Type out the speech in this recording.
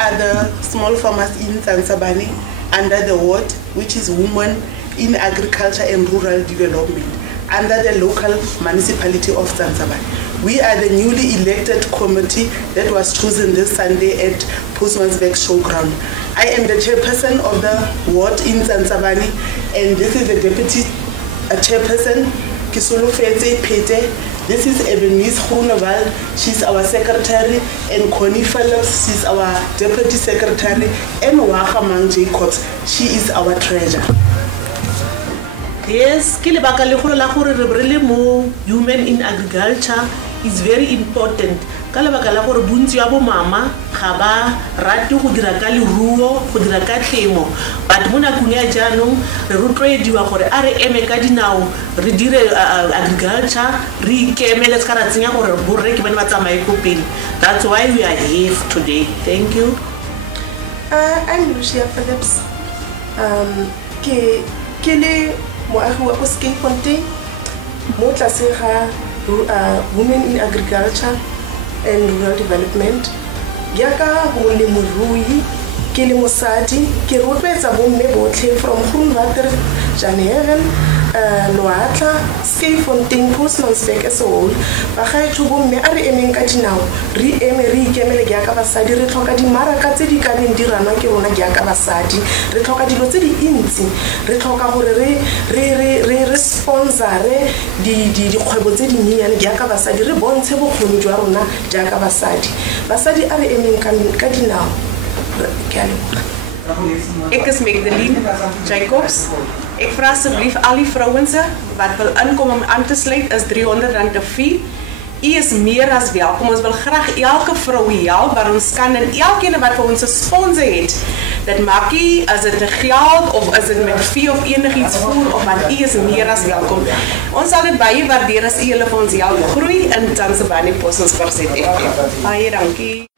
are the small farmers in Tsansabane under the ward, which is Women in Agriculture and Rural Development, under the local municipality of Tsansabane. We are the newly elected committee that was chosen this Sunday at Postmansberg Showground. I am the chairperson of the ward in Tsansabane, and this is the deputy chairperson, Kisolofetse Pete. This is Ebenezer Groenewald, she's our secretary, and Connie Phillips, she's our deputy secretary, and Wahamang Jacobs, she is our treasurer. Yes, really more human in agriculture is very important. Kalabaka la gore bontsi ya bo mama ga ba rate go dira ka leruo go dira ka tlemo, but mo nakong ya jaanong re rotloediwa gore a re eme ka dinao re dire agriculture re ikemele ska ra tsenya gore borre ke bane ba tsamaye ko pele. That's why we are here today. Thank you. I'm Lucia Phillips. Ke le moagi wa ko Skefontein mo tlase ga Women in Agriculture and Rural Development. Yaka molemirui ke le mosadi ke rotloetsa bomme botlhe from Groenwater, Janeren, Loatla, Skefontein, Postmansberg as a whole. Ba gaetsho bomme a re emeng ka dinao re eme re ikemele jaaka basadi re tlhoka dimaraka tse di ka beng di ranwa ke rona jaaka basadi re tlhoka dilo tse di intsi re tlhoka gore re sponsore dikgwebo tse dinyenyane jaaka basadi re bontshe bokgoni jwa rona jaaka basadi a re emeng ka dinao ke a leboga. Ek is Magdalene Jacobs. Ek vra asseblief al die vrouens wat wil inkom om aan te sluit is R300 te fee. U is meer as welkom. Ons wil graag elke vrou help waar ons kan en elkeen wat vir ons 'n sponsor het. Dit maak nie as dit 'n geld of is dit met fee of enigiets voer of wat u is meer as welkom. Ons sal dit baie waardeer as u hulle vir ons help groei in Tsansabane Postmansberg. Baie dankie.